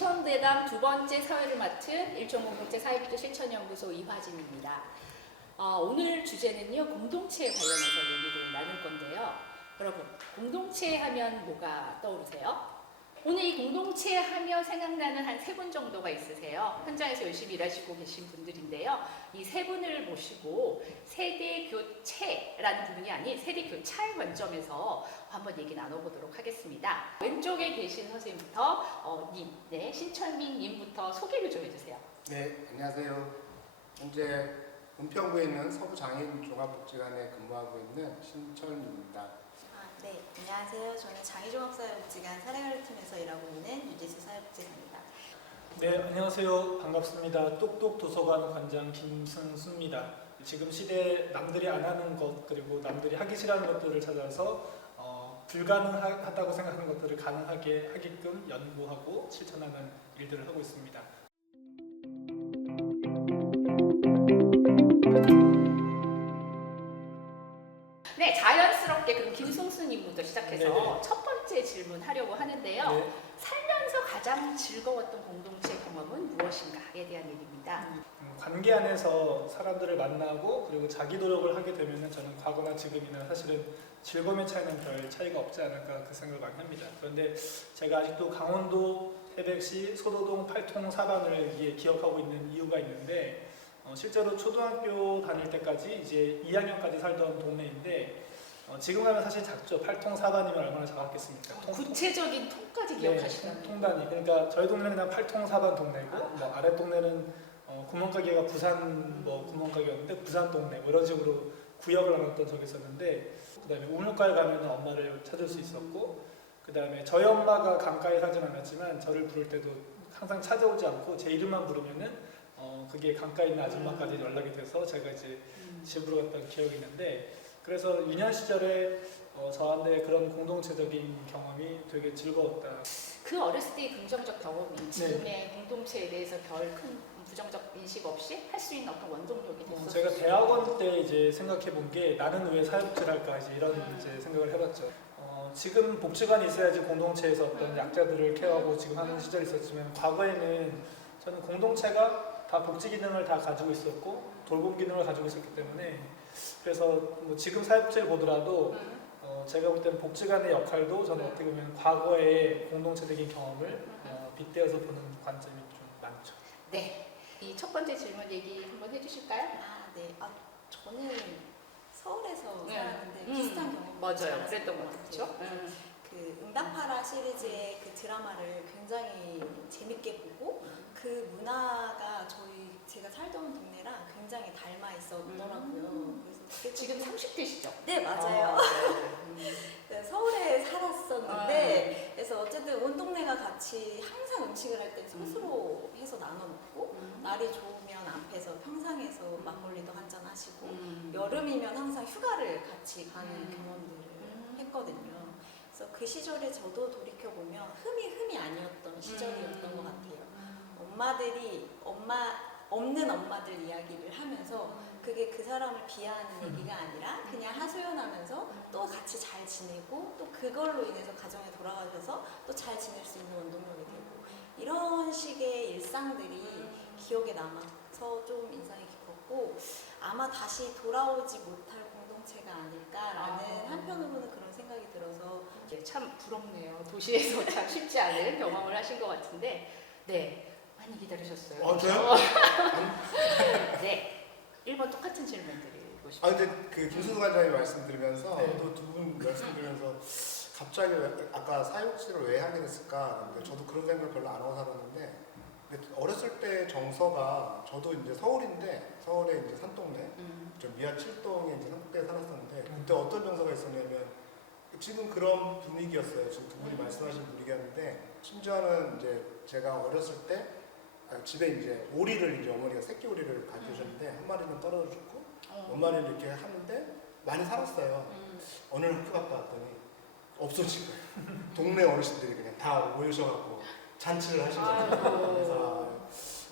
일천대담 두 번째 사회를 맡은 일천공동체 사회복지 실천연구소 이화진입니다. 오늘 주제는요, 공동체 관련해서 얘기를 나눌 건데요. 여러분, 공동체 하면 뭐가 떠오르세요? 오늘 이 공동체 하면 생각나는 한 세 분 정도가 있으세요. 현장에서 열심히 일하시고 계신 분들인데요. 이 세 분을 모시고 세대교체라는 부분이 아닌 세대교차의 관점에서 한번 얘기 나눠보도록 하겠습니다. 왼쪽에 계신 선생님부터 신철민 님부터 소개를 좀 해주세요. 네, 안녕하세요. 현재 은평구에 있는 서부장애인 종합복지관에 근무하고 있는 신철민입니다. 네, 안녕하세요. 저는 장애종합사회복지관 사례관리팀에서 일하고 있는 유지수 사회복지사입니다. 네, 안녕하세요. 반갑습니다. 똑똑도서관 관장 김승수입니다. 지금 시대에 남들이 안 하는 것 그리고 남들이 하기 싫어하는 것들을 찾아서 불가능하다고 생각하는 것들을 가능하게 하게끔 연구하고 실천하는 일들을 하고 있습니다. 네, 자연스럽게 그럼 김승수님부터 시작해서 네네. 첫 번째 질문 하려고 하는데요. 네. 살면서 가장 즐거웠던 공동체 경험은 무엇인가에 대한 얘기입니다. 관계 안에서 사람들을 만나고 그리고 자기 노력을 하게 되면 저는 과거나 지금이나 사실은 즐거움의 차이는 별 차이가 없지 않을까 그 생각을 많이 합니다. 그런데 제가 아직도 강원도 태백시 소도동 팔통 사반을 기억하고 있는 이유가 있는데 실제로 초등학교 다닐 때까지 이제 2학년까지 살던 동네인데 지금 가면 사실 작죠. 팔통 사반이면 얼마나 작았겠습니까? 구체적인 통까지 기억하시나요? 통단위. 그러니까 저희 동네는 그냥 팔통 사반 동네고 뭐 아래 동네는 구멍가게가 부산 구멍가게였는데 부산 동네 뭐 이런 식으로 구역을 나눴던 적이 있었는데 그다음에 우물가에 가면 엄마를 찾을 수 있었고 그다음에 저희 엄마가 강가에 살진 않았지만 저를 부를 때도 항상 찾아오지 않고 제 이름만 부르면은 그게 강가에 있는 아줌마까지 연락이 돼서 제가 이제 집으로 갔던 기억이 있는데 그래서 유년 시절에 저한테 그런 공동체적인 경험이 되게 즐거웠다. 그 어렸을 때의 긍정적 경험이 지금의 공동체에 대해서 별 큰 부정적 인식 없이 할 수 있는 어떤 원동력이 됐었어요. 제가 대학원 때 이제 생각해 본 게 나는 왜 사회복지를 할까 이런 이제 생각을 해봤죠. 지금 복지관이 있어야지 공동체에서 어떤 약자들을 케어하고 지금 하는 시절이 있었지만 과거에는 저는 공동체가 다 복지 기능을 다 가지고 있었고 돌봄 기능을 가지고 있었기 때문에 그래서 뭐 지금 사회복지를 보더라도 제가 볼 때는 복지관의 역할도 저는 어떻게 보면 과거의 공동체적인 경험을 빗대어서 보는 관점이 좀 많죠. 네, 이 첫 번째 질문 얘기 한번 해주실까요? 네. 저는 서울에서 살았는데 비슷한 경험 맞아요. 그랬던 것 같죠. 그 응답하라 시리즈의 그 드라마를 굉장히 재밌게 보고 그 문화가 제가 살던 동네랑 굉장히 닮아 있었더라고요. 그래서 그게 지금 30대시죠? 네, 맞아요. 네, 서울에 살았었는데 그래서 어쨌든 온 동네가 같이 항상 음식을 할 때 스스로 해서 나눠 먹고 날이 좋으면 앞에서 평상에서 막걸리도 한잔 하시고 여름이면 항상 휴가를 같이 가는 경험들을 했거든요. 그래서 그 시절에 저도 돌이켜보면 흠이 아니었던 시절이었던 것 같아요. 엄마들이 없는 엄마들 이야기를 하면서 그게 그 사람을 비하하는 얘기가 아니라 그냥 하소연하면서 또 같이 잘 지내고 또 그걸로 인해서 가정에 돌아가셔서 또 잘 지낼 수 있는 원동력이 되고 이런 식의 일상들이 기억에 남아서 좀 인상이 깊었고 아마 다시 돌아오지 못할 공동체가 아닐까라는 한편으로는 그런 생각이 들어서 참 부럽네요. 도시에서 참 쉽지 않은 경험을 하신 것 같은데 네, 많이 기다리셨어요. 저요? 네, 1번 똑같은 질문 드리고 싶어요. 근데 그 김승수 관장님 말씀드리면서 네. 또 두 분 말씀드리면서 갑자기 아까 사회복지를 왜 하게 됐을까? 근데 저도 그런 생각을 별로 안 하고 살았는데 근데 어렸을 때 정서가 저도 이제 서울인데 서울에 이제 산동네 좀 미아 7동에 이제 산동네에 살았었는데 그때 어떤 정서가 있었냐면 지금 그런 분위기였어요. 지금 두 분이 말씀하신 분위기였는데 심지어는 이제 제가 어렸을 때 집에 이제 오리를 이제 어머니가 새끼 오리를 가져오셨는데 한 마리는 떨어져 죽고 몇 마리는 이렇게 하는데 많이 살았어요. 어느 날 학교 갔다 왔더니 없어지고 동네 어르신들이 그냥 다 모여셔갖고 잔치를 하신 거예요. 그래서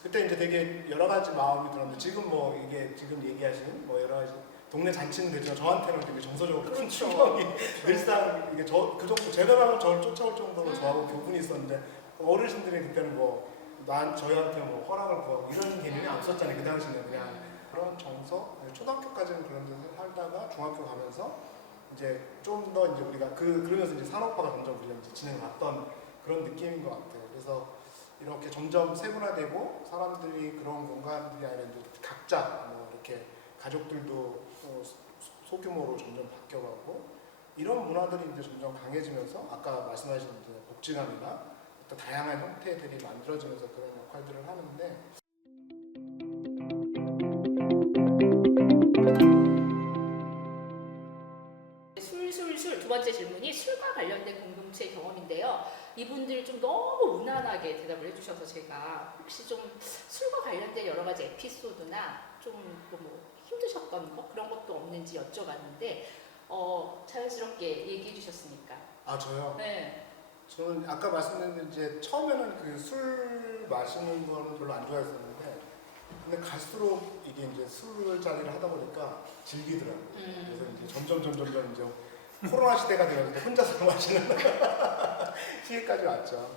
그때 이제 되게 여러 가지 마음이 들었는데 지금 뭐 이게 지금 얘기하신 뭐 여러 가지 동네 잔치는 되지만 저한테는 되게 정서적으로 큰 충격이 늘상 이게 그 정도 제가 가면 저를 쫓아올 정도로 저하고 교분이 있었는데 어르신들이 그때는 뭐 저희한테 뭐 허락을 구하고 이런 개념이 없었잖아요. 그 당시는 그냥 그런 정서, 초등학교까지는 그런 데서 살다가 중학교 가면서 이제 좀 더 이제 우리가 그러면서 이제 산업화가 점점 우리가 이제 진행해왔던 그런 느낌인 것 같아요. 그래서 이렇게 점점 세분화되고 사람들이 그런 공간들이 아니라 이제 각자 뭐 이렇게 가족들도 소규모로 점점 바뀌어가고 이런 문화들이 이제 점점 강해지면서 아까 말씀하신 이제 복지관이나 또 다양한 형태들이 만들어지면서 그런 역할들을 하는데 술술술 두 번째 질문이 술과 관련된 공동체 경험인데요. 이분들 좀 너무 무난하게 대답을 해주셔서 제가 혹시 좀 술과 관련된 여러 가지 에피소드나 좀뭐 힘드셨던 거 그런 것도 없는지 여쭤봤는데 자연스럽게 얘기해 주셨으니까. 아 저요? 네. 저는 아까 말씀드린 이제 처음에는 그 술 마시는 거는 별로 안 좋아했었는데 근데 갈수록 이게 이제 술자리를 하다 보니까 즐기더라고요. 그래서 이제 점점 이제 코로나 시대가 되면서 혼자서 마시는 시기까지 왔죠.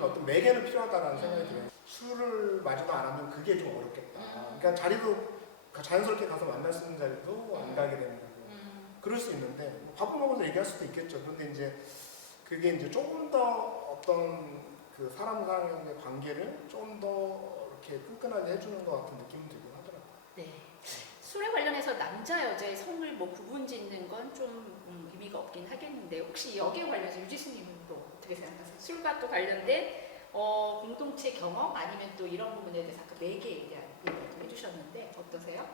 어떤 매개는 필요하다는 생각이 들어요. 술을 마지도 않으면 그게 좀 어렵겠다. 그러니까 자리도 자연스럽게 가서 만날 수 있는 자리도 안 가게 되는 거고 그럴 수 있는데 밥을 먹어서 얘기할 수도 있겠죠. 그런데 이제 그게 이제 조금 더 어떤 그 사람 간의 관계를 좀 더 이렇게 끈끈하게 해주는 것 같은 느낌이 들긴 하더라고요. 네. 술에 관련해서 남자 여자의 성을 뭐 구분 짓는 건 좀 의미가 없긴 하겠는데 혹시 여기에 관련해서 유지수님은 또 어떻게 생각하세요? 술과 또 관련된 공동체 경험 아니면 또 이런 부분에 대해서 아까 매개에 대한 얘기도 해주셨는데 어떠세요?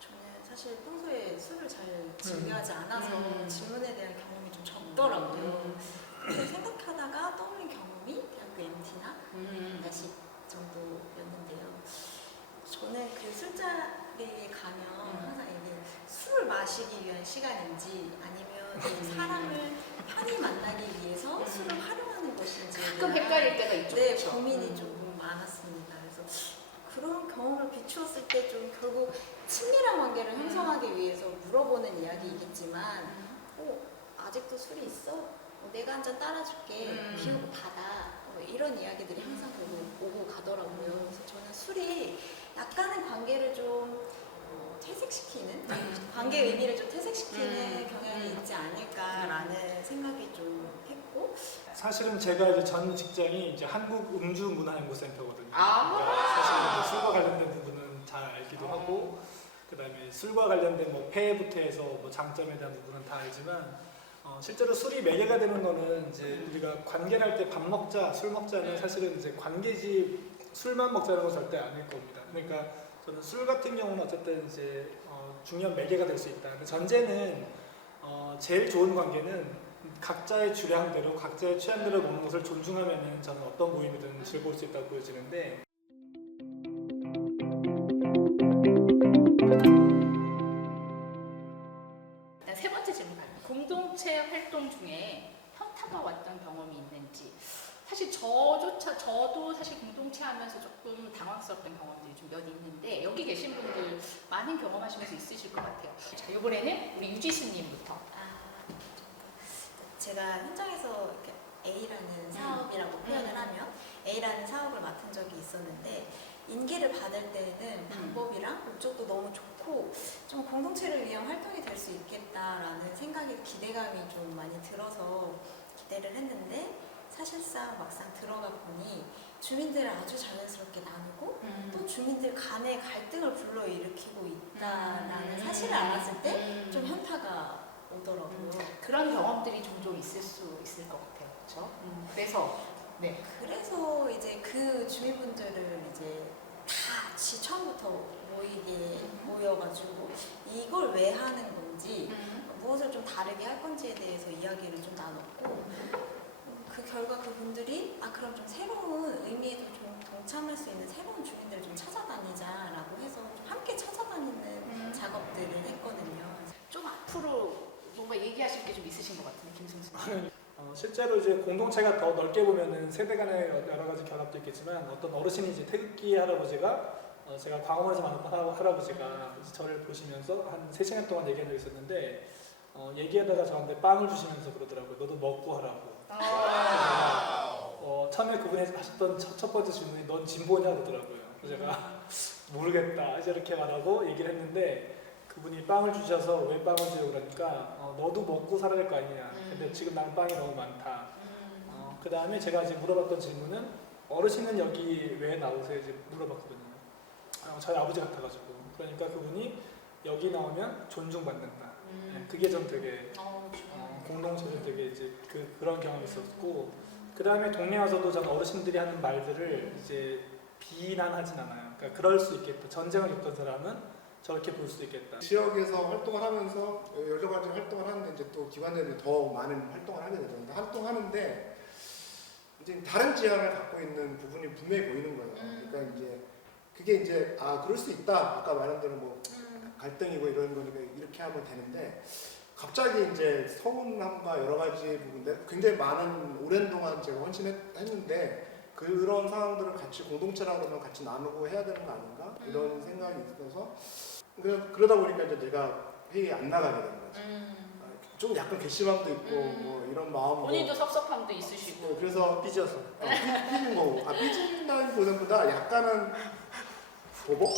저는 사실 평소에 술을 잘 즐겨하지 않아서 질문에 대한 경험이 좀 적더라고요. 근데 생각하다가 떠오른 경험이 대학교 MT나 날씨 정도였는데요. 저는 그 술자리에 가면 항상 이게 술을 마시기 위한 시간인지 아니면 사람을 편히 만나기 위해서 술을 활용하는 것인지 가끔 헷갈릴 때가 있죠. 네, 그렇죠? 고민이 좀 많았습니다. 그래서 그런 경험을 비추었을 때 좀 결국 친밀한 관계를 형성하기 위해서 물어보는 이야기이겠지만 아직도 술이 있어? 내가 한 잔 따라줄게. 비우고 받아. 이런 이야기들이 항상 오고 가더라고요. 그래서 저는 술이 약간의 관계를 좀 퇴색시키는 관계 의미를 좀 퇴색시키는 경향이 있지 않을까라는 생각이 좀 했고 사실은 제가 이제 전 직장이 이제 한국 음주 문화연구센터거든요. 아. 그러니까 사실 이제 술과 관련된 부분은 잘 알기도 하고, 그다음에 술과 관련된 뭐 폐해부터 해서 뭐 장점에 대한 부분은 다 알지만, 실제로 술이 매개가 되는 거는 이제 우리가 관계를 할 때 밥 먹자, 술 먹자는 사실은 이제 관계지 술만 먹자는 건 절대 아닐 겁니다. 그러니까 저는 술 같은 경우는 어쨌든 이제 중요한 매개가 될 수 있다. 근데 전제는 제일 좋은 관계는 각자의 주량대로 각자의 취향대로 먹는 것을 존중하면은 저는 어떤 모임이든 즐거울 수 있다고 보여지는데. 일단 세 번째 질문 가요. 공동체 활동 중에 현타가 왔던 경험이 있는지. 사실 저도 사실 공동체 하면서 조금 당황스럽던 경험들이 좀 몇 있는데 여기 계신 분들 많은 경험하시면서 있으실 것 같아요. 자, 이번에는 우리 유지수님부터. 제가 현장에서 이렇게 A라는 사업이라고 표현을 하면 A라는 사업을 맡은 적이 있었는데 인계를 받을 때는 방법이랑 목적도 너무 좋고 좀 공동체를 위한 활동이 될 수 있겠다라는 생각이 기대감이 좀 많이 들어서 기대를 했는데 사실상 막상 들어가 보니 주민들을 아주 자연스럽게 나누고 또 주민들 간의 갈등을 불러일으키고 있다라는 사실을 알았을 때 좀 현타가 오더라고요. 그런 경험들이 종종 있을 수 있을 것 같아요. 그렇죠? 그래서 네. 그래서 이제 그 주민분들을 이제 다 같이 처음부터 모여가지고 이걸 왜 하는 건지 무엇을 좀 다르게 할 건지에 대해서 이야기를 좀 나눴고 그 결과 그분들이 그럼 좀 새로운 의미에도 좀 동참할 수 있는 새로운 주민들을 좀 찾아다니자라고 해서 좀 함께 찾아다니는 작업들을 했거든요. 좀 앞으로 뭔가 얘기하실 게 좀 있으신 것 같은데 김승수님. 실제로 이제 공동체가 더 넓게 보면은 세대 간의 여러 가지 결합도 있겠지만 어떤 어르신이 이제 태극기 할아버지가 제가 광화문에서 만났던 할아버지가 이제 저를 보시면서 한 3시간 동안 얘기한 적이 있었는데 얘기하다가 저한테 빵을 주시면서 그러더라고요. 너도 먹고 하라고. 처음에 그분이 하셨던 첫 번째 질문이 넌 진보냐 그러더라고요. 그래서 제가 모르겠다 이제 이렇게 말하고 얘기를 했는데 그분이 빵을 주셔서 왜 빵을 주려고 그러니까 너도 먹고 살아야 될 거 아니냐. 근데 지금 나는 빵이 너무 많다. 그 다음에 제가 이제 물어봤던 질문은 어르신은 여기 왜 나오세요? 이제 물어봤거든요. 저희 아버지 같아가지고. 그러니까 그분이 여기 나오면 존중받는다. 네, 그게 좀 되게 공동체에서 되게 이제 그런 경험이 있었고, 그 다음에 동네 와서도 저는 어르신들이 하는 말들을 이제 비난하진 않아요. 그러니까 그럴 수 있겠다. 전쟁을 겪은 사람은 저렇게 볼 수 있겠다. 지역에서 활동을 하면서 여러 가지 활동을 하는데 이제 또 기관들이 더 많은 활동을 하게 되죠. 활동하는데 이제 다른 지향을 갖고 있는 부분이 분명히 보이는 거예요. 그러니까 이제 그게 이제 그럴 수 있다. 아까 말한 대로 뭐 갈등이고 이런 거니까 이렇게 하면 되는데 갑자기 이제 서운함과 여러 가지 부분들 굉장히 많은 오랜 동안 제가 헌신했는데 그런 상황들을 같이 공동체라고 그러면 같이 나누고 해야 되는 거 아닌가 이런 생각이 있어서 그러다 보니까 이제 내가 회의에 안 나가게 되는 거죠. 좀 약간 괘씸함도 있고 뭐 이런 마음으로 본인도 섭섭함도 있으시고. 그래서 삐져서. 삐진 거고 삐진다기보다는 약간은 보복?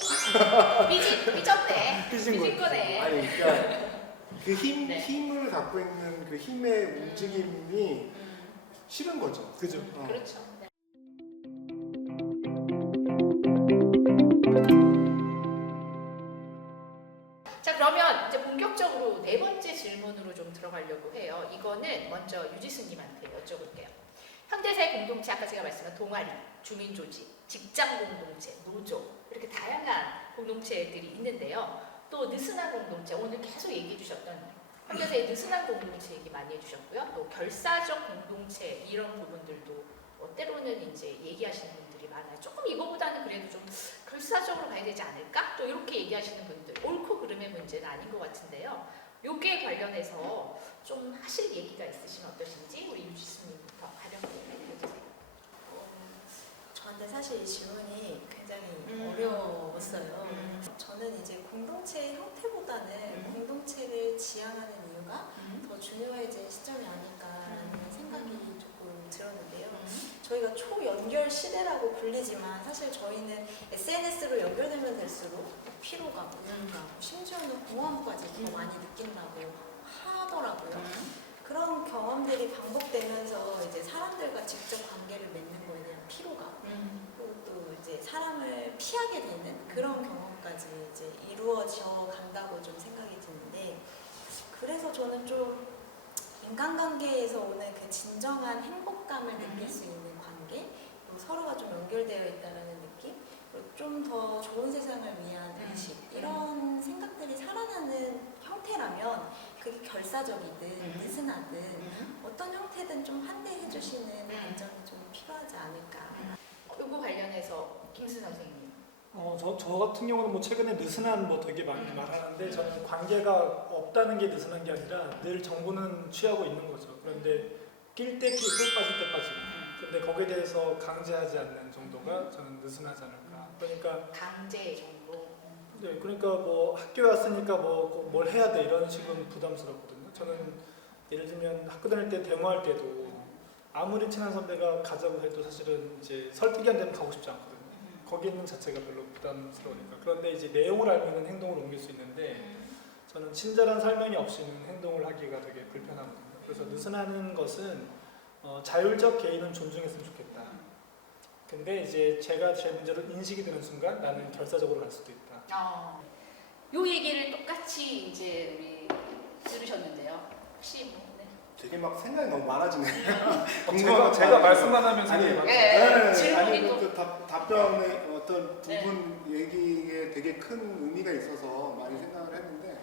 삐졌네. 삐진 삐진 거네. 아니 그러니까 그 네. 힘을 갖고 있는 그 힘의 움직임이 싫은 거죠. 그죠. 그렇죠. 네. 자, 그러면 이제 본격적으로 네 번째 질문으로 좀 들어가려고 해요. 이거는 먼저 유지수님한테 여쭤볼게요. 현대사회 공동체, 아까 제가 말씀한 동아리, 주민조직, 직장 공동체, 노조 이렇게 다양한 공동체들이 있는데요. 또 느슨한 공동체, 오늘 계속 얘기해 주셨던 현대사회 느슨한 공동체 얘기 많이 해주셨고요. 또 결사적 공동체 이런 부분들도 때로는 이제 얘기하시는 분들이 많아요. 조금 이거보다는 그래도 좀 결사적으로 가야 되지 않을까? 또 이렇게 얘기하시는 분들, 옳고 그름의 문제는 아닌 것 같은데요. 여기에 관련해서 좀 하실 얘기가 있으시면 어떠신지 우리 유지수님부터 가령 해주세요. 저한테 사실 이 질문이 굉장히 어려웠어요. 저는 이제 공동체의 형태보다는 공동체를 지향하는 이유가 더 중요해진 시점이 아닐까라는 생각이 조금 들었는데요. 저희가 초연결 시대라고 불리지만 사실 저희는 SNS로 연결되면 될수록 피로감, 우울감, 심지어는 공허함까지 더 많이 느낀다고 하더라고요. 그런 경험들이 반복되면서 이제 사람들과 직접 관계를 맺는 거에 대한 피로감, 그리고 또 이제 사람을 피하게 되는 그런 경험까지 이제 이루어져 간다고 좀 생각이 드는데, 그래서 저는 좀 인간관계에서 오는 그 진정한 행복감을 느낄 수 있는 관계, 그리고 서로가 좀 연결되어 있다는 느낌, 그리고 좀 더 좋은 세상을 위한 의식, 이런 생각들이 살아나는 형태라면 그게 결사적이든 느슨하든 어떤 형태든 좀 환대해 주시는 관점이 좀 필요하지 않을까. 이거 관련해서 김수 선생님. 저 같은 경우는 뭐 최근에 느슨한 뭐 되게 많이 말하는데 저는 관계가 없다는 게 느슨한 게 아니라 늘 정보는 취하고 있는 거죠. 그런데 낄 때 끼고 빠질 때 빠지고. 근데 거기에 대해서 강제하지 않는 정도가 저는 느슨하지 않을까. 그러니까 강제 정보. 네, 그러니까 뭐 학교에 왔으니까 뭐 뭘 해야 돼 이런 식은 부담스럽거든요. 저는 예를 들면 학교 다닐 때 데모할 때도 아무리 친한 선배가 가자고 해도 사실은 이제 설득이 안 되면 가고 싶지 않거든요. 거기 있는 자체가 별로 부담스러우니까. 그런데 이제 내용을 알면 행동을 옮길 수 있는데 저는 친절한 설명이 없이는 행동을 하기가 되게 불편하거든요. 그래서 느슨하는 것은 자율적 개인은 존중했으면 좋겠다. 근데 이제 제가 제 문제로 인식이 되는 순간 나는 결사적으로 갈 수도 있다. 요 얘기를 똑같이 이제 우리 들으셨는데요. 혹시 뭐, 네. 되게 막 생각이 너무 많아지네. 제가 말씀만 하면 아니, 생각이 네. 아니 질문이 그 답변의 어떤 부분 얘기에 되게 큰 의미가 있어서 많이 생각을 했는데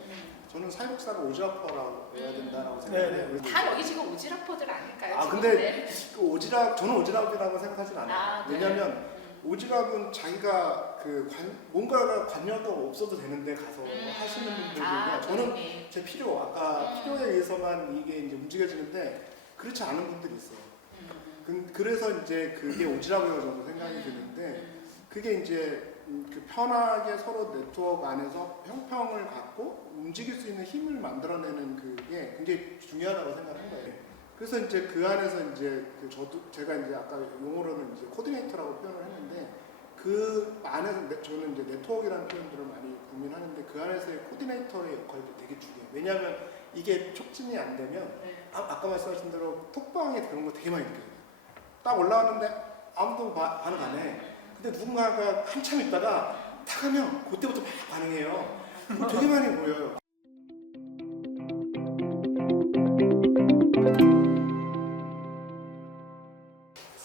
저는 사회복지사가 오지랖퍼라고 해야 된다라고 생각을 해요. 다 여기 지금 오지랖퍼들 아닐까요? 아, 지금? 근데 네. 그 저는 오지랖이라고 생각하진 않아요. 네. 왜냐하면 오지랖은 자기가 뭔가가 관여가 없어도 되는데 가서 하시는 분들이고 저는 네. 제 아까 필요에 의해서만 이게 이제 움직여지는데 그렇지 않은 분들이 있어요. 그래서 이제 그게 오지랖이라고 저는 생각이 드는데 그게 이제 그 편하게 서로 네트워크 안에서 형평을 갖고 움직일 수 있는 힘을 만들어내는 그게 굉장히 중요하다고 생각하는 거예요. 그래서 이제 그 안에서 이제 제가 이제 아까 용어로는 이제 코디네이터라고 표현을 했는데 그 안에서 저는 이제 네트워크라는 표현들을 많이 고민하는데 그 안에서의 코디네이터의 역할도 되게 중요해요. 왜냐하면 이게 촉진이 안 되면 아까 말씀하신 대로 톡방에 그런 거 되게 많이 느껴요. 딱 올라왔는데 아무도 반응 안 해. 근데 누군가가 한참 있다가 탁 하면 그때부터 막 반응해요. 그거 되게 많이 보여요.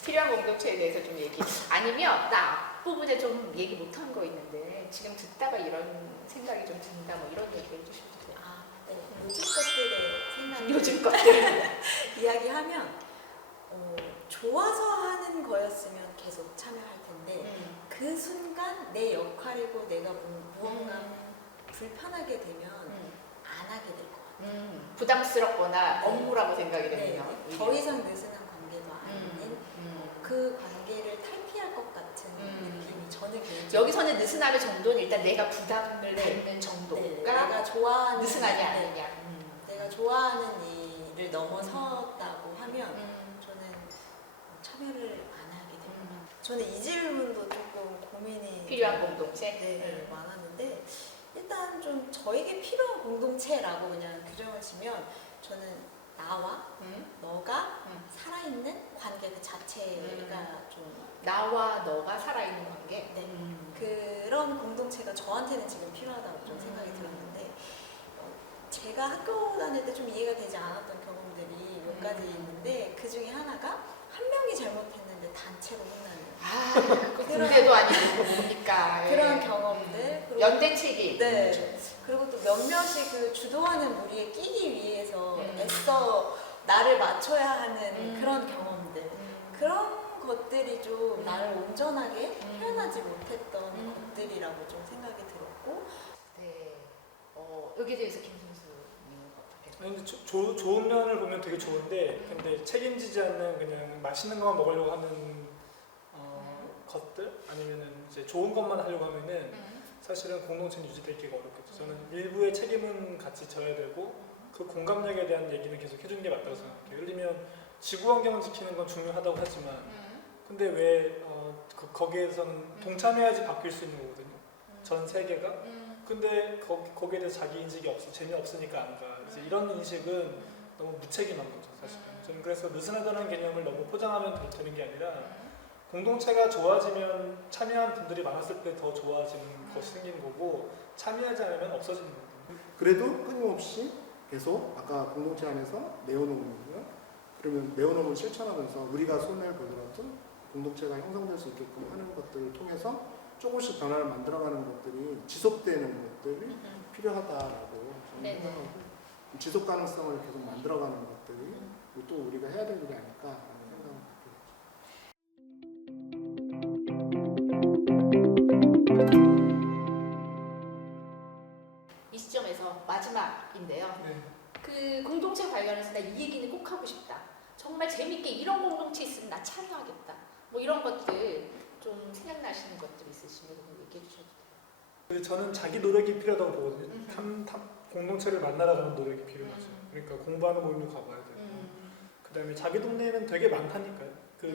필요한 공동체에 대해서 좀 얘기. 아니면 나 앞부분에 좀 얘기 못한 거 있는데 지금 듣다가 이런 생각이 좀 든다. 뭐 이런 얘기 해주셔도 돼요. 네. 요즘 것들의 생각. 요즘 것들. 이야기하면 좋아서 하는 거였으면 계속 참여할 텐데 그 순간 내 역할이고 내가 무언가 불편하게 되면 안 하게 될 것 같아요. 부담스럽거나 네. 업무라고 생각이 네. 되면 더 이상 느슨한 관계도 아닌 그 관계를 탈피할 것 같은 느낌이 저는 개인적으로. 여기서는 느슨함의 정도는 일단 내가 부담을 네. 갖는 정도가 네, 내가 좋아하는 느슨하냐 네, 아니냐. 내가 좋아하는 일을 넘어섰다고 하면 저는 참여를 안 하게 됩니다. 저는 이 질문도 조금 고민이 필요한 공동체. 네, 많았는데 일단 좀 저에게 필요한 공동체라고 그냥 규정을 치면 저는 나와 너가 살아있는 관계 그 자체가 좀 나와 너가 살아있는 관계. 그런 공동체가 저한테는 지금 필요하다고 좀 생각이 들었는데 제가 학교 다닐 때 좀 이해가 되지 않았던 경험들이 몇 가지 있는데 그 중에 하나가 한 명이 잘못했는데 단체로 혼나는 그 군대도 아니고 뭡니까. 그런 경험들 그리고 연대 책임. 네. 그리고 또 몇몇이 그 주도하는 무리에 끼기 위해서 애써 나를 맞춰야 하는 그런 경험들 그런 것들이 좀 나를 온전하게 표현하지 못했던 것들이라고 좀 생각이 들었고 네. 여기에 대해서 김선수님 어떻게? 아니, 근데 좋은 면을 보면 되게 좋은데 근데 책임지지 않는 그냥 맛있는 것만 먹으려고 하는 것들 아니면은 이제 좋은 것만 하려고 하면은 사실은 공동체는 유지되기가 어렵겠죠. 저는 일부의 책임은 같이 져야 되고 그 공감력에 대한 얘기는 계속 해주는 게 맞다고 생각해요. 예를 들면 지구 환경을 지키는 건 중요하다고 하지만 근데 왜 거기에서는 동참해야지 바뀔 수 있는 거거든요. 전 세계가. 근데 거기에 대해서 자기 인식이 재미없으니까 안 가. 그래서 이런 인식은 너무 무책임한 거죠, 사실은. 저는 그래서 느슨하다는 개념을 너무 포장하면 되는 게 아니라 공동체가 좋아지면 참여한 분들이 많았을 때 더 좋아지는 것이 생기는 거고 참여하지 않으면 없어지는 거거든요. 그래도 끊임없이 계속 아까 공동체 안에서 네오노무고요. 그러면 네오노무를 실천하면서 우리가 손을 보더라도 공동체가 형성될 수 있게끔 하는 것들을 통해서 조금씩 변화를 만들어가는 것들이 지속되는 것들이 필요하다라고 저는 네네. 생각하고 지속 가능성을 계속 만들어가는 것들이 또 우리가 해야 될 일이 아닐까라는 생각을 갖게 됐죠. 이 시점에서 마지막인데요. 네. 그 공동체 관련해서 나 이 얘기는 꼭 하고 싶다. 정말 재밌게 이런 공동체 있으면 나 참여하겠다. 뭐 이런 것들 좀 생각나시는 것들 있으시면 얘기해 주셔도 돼요. 저는 자기 노력이 필요하다고 보거든요. 공동체를 만나러 가는 노력이 필요하죠. 그러니까 공부하는 모임도 가봐야 되고 그다음에 자기 동네에는 되게 많다니까요.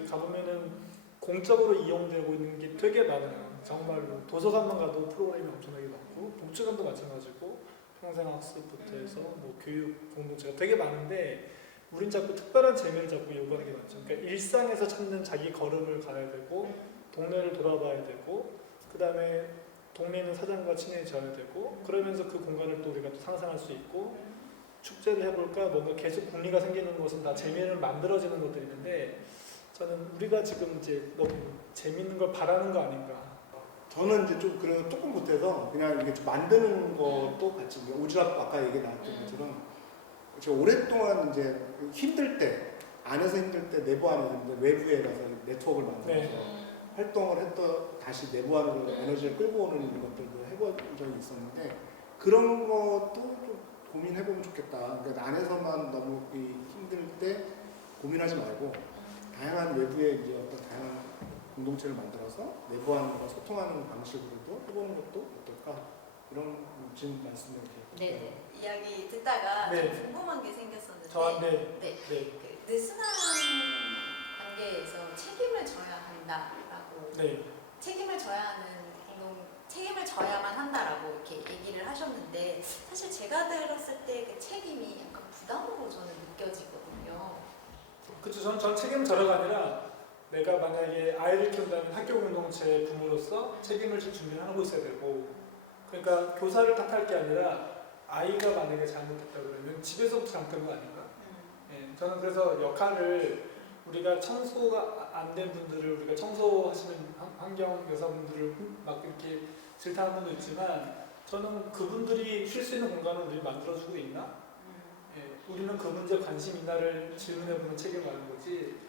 가보면은 공적으로 이용되고 있는 게 되게 많아요. 정말로 도서관만 가도 프로그램이 엄청나게 많고 복지관도 마찬가지고 평생학습부터 해서 뭐 교육 공동체가 되게 많은데 우린 자꾸 특별한 재미를 자꾸 요구하는 게 많죠. 그러니까 일상에서 찾는 자기 걸음을 가야 되고 동네를 돌아봐야 되고 그다음에 동네에 있는 사장과 친해져야 되고 그러면서 그 공간을 또 우리가 또 상상할 수 있고 축제를 해볼까 뭔가 계속 분리가 생기는 것은 다 재미를 만들어지는 것들이 있는데 저는 우리가 지금 이제 너무 재밌는 걸 바라는 거 아닌가. 저는 이제 좀 그런 조금 못해서 그냥 이게 좀 만드는 것도 같이 오지랖 아까 얘기 나왔던 것처럼 제가 오랫동안 이제 힘들 때 안에서 힘들 때 내부 안에서 외부에 가서 네트워크를 만들어서 활동을 했던 다시 내부 안으로 에너지를 끌고 오는 것들도 해본 적이 있었는데 그런 것도 좀 고민해보면 좋겠다. 그러니까 안에서만 너무 힘들 때 고민하지 말고 다양한 외부의 이제 어떤 다양한 공동체를 만들어서 내부 안으로 소통하는 방식으로도 해보는 것도 어떨까 이런 지금 말씀을 이렇게 네네. 이야기 듣다가 네. 좀 궁금한 게 생겼었는데 저한테 네. 네. 그 느슨한 관계에서 책임을 져야 한다라고 네. 책임을 져야만 한다라고 이렇게 얘기를 하셨는데 사실 제가 들었을 때 그 책임이 약간 부담으로 저는 느껴지거든요. 그렇죠. 전 책임 져라가 아니라 내가 만약에 아이를 키운다면 학교 공동체 부모로서 책임을 질 준비를 하고 있어야 되고, 그러니까 교사를 탓할 게 아니라 아이가 만약에 잘못했다 그러면 집에서부터 잘못된 거 아닌가? 예, 저는 그래서 역할을 우리가 청소가 안 된 분들을 우리가 청소하시는 환경 여사분들을 막 이렇게 질타하는 분도 있지만 저는 그분들이 쉴 수 있는 공간을 우리 만들어주고 있나? 예, 우리는 그 문제에 관심 있나를 질문해보는 책임을 가는 거지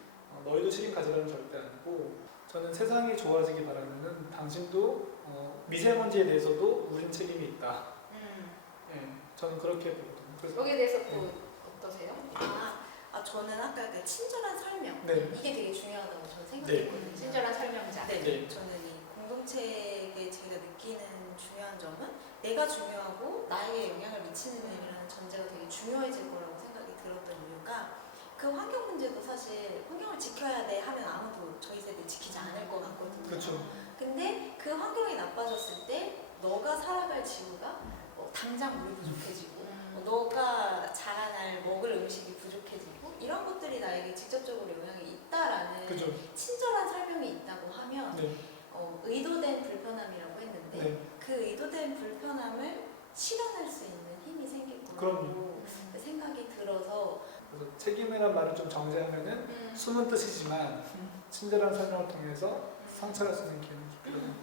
너희도 책임 가져라는 절대 아니고 저는 세상이 좋아지기 바라면은 당신도 미세먼지에 대해서도 우린 책임이 있다. 예, 저는 그렇게 보거든요. 그래서 여기에 대해서 또 어떠세요? 저는 아까 그 친절한 설명 네. 이게 되게 중요하다고 저는 생각했거든요. 친절한 설명자. 네. 네. 저는 이 공동체에 제가 느끼는 중요한 점은 내가 중요하고 나에게 영향을 미치는 일이라는 전제가 되게 중요해질 거라고 생각이 들었던 이유가 그 환경 문제도 사실 환경을 지켜야 돼 하면 아무도 저희 세대 지키지 않을 것 같거든요. 그렇죠. 근데 그 환경이 나빠졌을 때 너가 살아갈 지구가 당장 물이 부족해지고 너가 자라날 먹을 음식이 부족해지고 이런 것들이 나에게 직접적으로 영향이 있다라는 그죠. 친절한 설명이 있다고 하면 네. 의도된 불편함이라고 했는데 네. 그 의도된 불편함을 실현할 수 있는 힘이 생길 그럼요. 거라고 생각이 들어서 그래서 책임이란 말을 좀 정제하면은 숨은 뜻이지만 친절한 설명을 통해서 성찰할 수 있는 기회는 주거든요.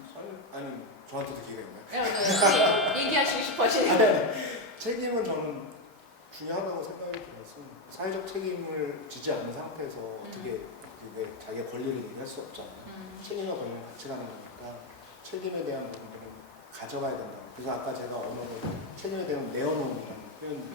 아니 저한테도 기회가 있나요? 네, 얘기하시고 싶어 하시는. 책임은 저는 중요하다고 생각이 들어서 사회적 책임을 지지 않는 상태에서 어떻게 그게 자기의 권리를 얘기할 수 없잖아요. 책임과 권리는 같이 가는 거니까 책임에 대한 부분들은 가져가야 된다. 그래서 아까 제가 언어를 책임에 대한 내어놓는다는 표현인데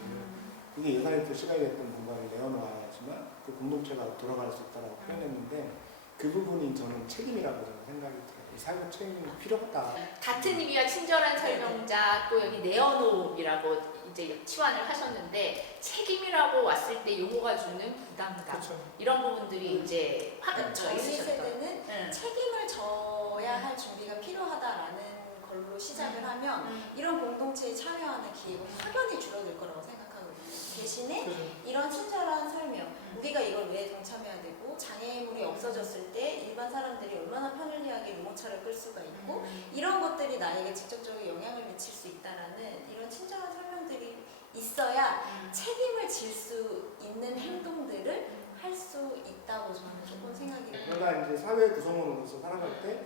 그게 예산에서 시각이 됐던 뭔가를 내어놓아야지만 그 공동체가 돌아갈 수 있다고 표현했는데 그 부분이 저는 책임이라고 저는 생각이 들어요. 사회적 책임이 필요하다. 같은 의미와 친절한 설명자 또 여기 내어놓음이라고 이제 치환을 하셨는데 책임이라고 왔을 때 용어가 주는 부담감 그렇죠. 이런 부분들이 이제 확 저희 있으셨던. 세대는 책임을 져야 할 준비가 필요하다라는 걸로 시작을 하면 이런 공동체에 참여하는 기회가 확연히 줄어들 거라고 생각하거든요. 대신에 그렇죠. 이런 친절한 설명, 우리가 이걸 왜 동참해야 되고 장애물이 없어졌을 때 일반 사람들이 얼마나 편리하게 유모차를 끌 수가 있고 이런 것들이 나에게 직접적으로 영향을 미칠 수 있다라는 이런 친절한 설명들이 있어야 책임을 질 수 있는 행동들을 할 수 있다고 저는 조금 생각이 들어요. 그러나 이제 사회 구성원으로서 살아갈 때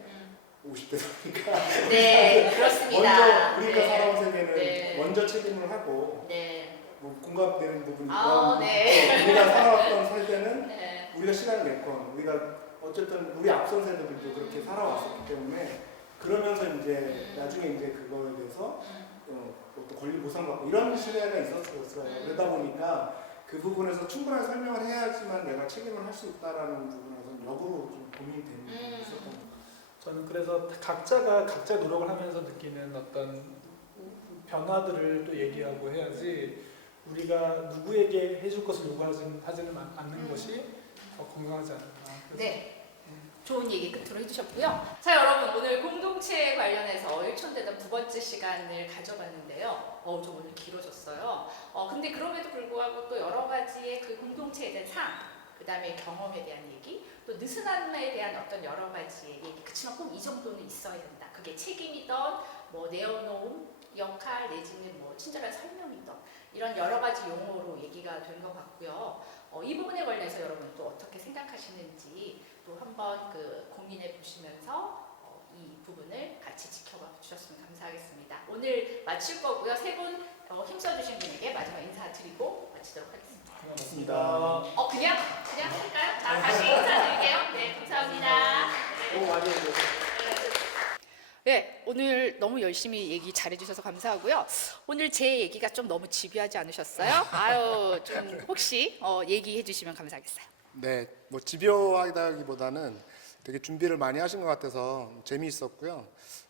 50대니까 네, 그렇습니다. 먼저 우리가 네. 살아온 세계는 네. 먼저 책임을 하고 네. 뭐 공감되는 부분이 네. 우리가 살아왔던 세대는 네. 우리가 시간을 냈건 우리가 어쨌든 우리 앞선 세대들도 그렇게 살아왔었기 때문에 그러면서 이제 나중에 이제 그거에 대해서 어떤 권리 보상받고 이런 시대가 있었어요. 그러다 보니까 그 부분에서 충분한 설명을 해야지만 내가 책임을 할 수 있다라는 부분에서 역으로 좀 고민이 되는 부분이 있었던 것 같아요. 저는 그래서 각자가 각자 노력을 하면서 느끼는 어떤 변화들을 또 얘기하고 해야지 우리가 누구에게 해줄 것을 요구하지는 않는 것이 더 건강하지 않을까. 네. 좋은 얘기 끝으로 해주셨고요. 자, 여러분 오늘 공동체 관련해서 일촌대담 9번째 시간을 가져봤는데요. 좀 오늘 길어졌어요. 근데 그럼에도 불구하고 또 여러 가지의 그 공동체에 대한 상, 그 다음에 경험에 대한 얘기, 또 느슨함에 대한 어떤 여러 가지의 얘기. 그치만 꼭 이 정도는 있어야 된다. 그게 책임이든 뭐 내어놓음, 역할 내지는 뭐 친절한 설명이든 이런 여러 가지 용어로 얘기가 된 것 같고요. 이 부분에 관해서 여러분 또 어떻게 생각하시는지 또 한번 고민해 보시면서 이 부분을 같이 지켜봐 주셨으면 감사하겠습니다. 오늘 마칠 거고요. 세 분 힘써주신 분에게 마지막 인사드리고 마치도록 하겠습니다. 고맙습니다. 그냥 할까요? 자, 다시 인사드릴게요. 네, 감사합니다. 네, 오늘 너무 열심히 얘기 잘해주셔서 감사하고요. 오늘 제 얘기가 좀 너무 집요하지 않으셨어요? 아유, 좀 혹시 얘기해 주시면 감사하겠어요. 네, 뭐 집요하다기보다는 되게 준비를 많이 하신 것 같아서 재미있었고요.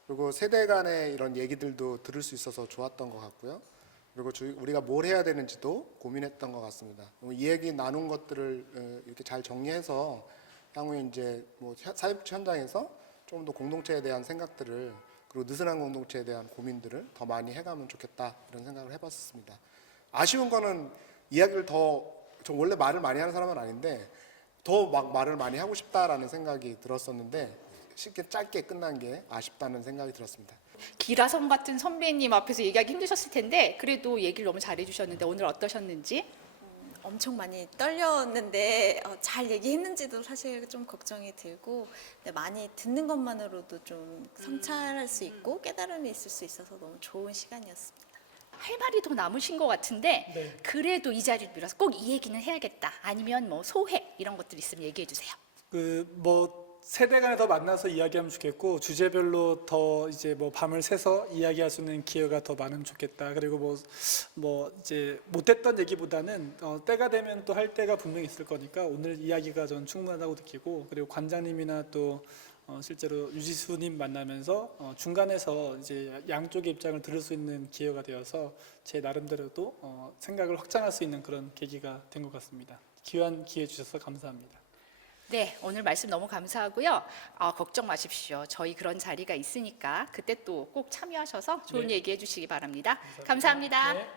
그리고 세대 간의 이런 얘기들도 들을 수 있어서 좋았던 것 같고요. 그리고 우리가 뭘 해야 되는지도 고민했던 것 같습니다. 이 얘기 나눈 것들을 이렇게 잘 정리해서 향후에 이제 뭐 사회복지 현장에서 좀 더 공동체에 대한 생각들을 그리고 느슨한 공동체에 대한 고민들을 더 많이 해가면 좋겠다 이런 생각을 해봤습니다. 아쉬운 거는 이야기를 저 원래 말을 많이 하는 사람은 아닌데 더 막 말을 많이 하고 싶다라는 생각이 들었었는데 쉽게 짧게 끝난 게 아쉽다는 생각이 들었습니다. 기라성 같은 선배님 앞에서 얘기하기 힘드셨을 텐데 그래도 얘기를 너무 잘해주셨는데 오늘 어떠셨는지? 엄청 많이 떨렸는데 잘 얘기했는지도 사실 좀 걱정이 들고 근데 많이 듣는 것만으로도 좀 성찰할 수 있고 깨달음이 있을 수 있어서 너무 좋은 시간이었습니다. 할 말이 더 남으신 것 같은데 네. 그래도 이 자리를 빌어서 꼭 이 얘기는 해야겠다. 아니면 뭐 소회 이런 것들 있으면 얘기해 주세요. 뭐 세대 간에 더 만나서 이야기하면 좋겠고 주제별로 더 이제 뭐 밤을 새서 이야기할 수 있는 기회가 더 많으면 좋겠다. 그리고 뭐 이제 못했던 얘기보다는 때가 되면 또 할 때가 분명히 있을 거니까 오늘 이야기가 전 충분하다고 느끼고 그리고 관장님이나 또 실제로 유지수님 만나면서 중간에서 이제 양쪽의 입장을 들을 수 있는 기회가 되어서 제 나름대로도 생각을 확장할 수 있는 그런 계기가 된 것 같습니다. 귀한 기회 주셔서 감사합니다. 네, 오늘 말씀 너무 감사하고요. 걱정 마십시오. 저희 그런 자리가 있으니까 그때 또 꼭 참여하셔서 좋은 네. 얘기 해주시기 바랍니다. 감사합니다. 네.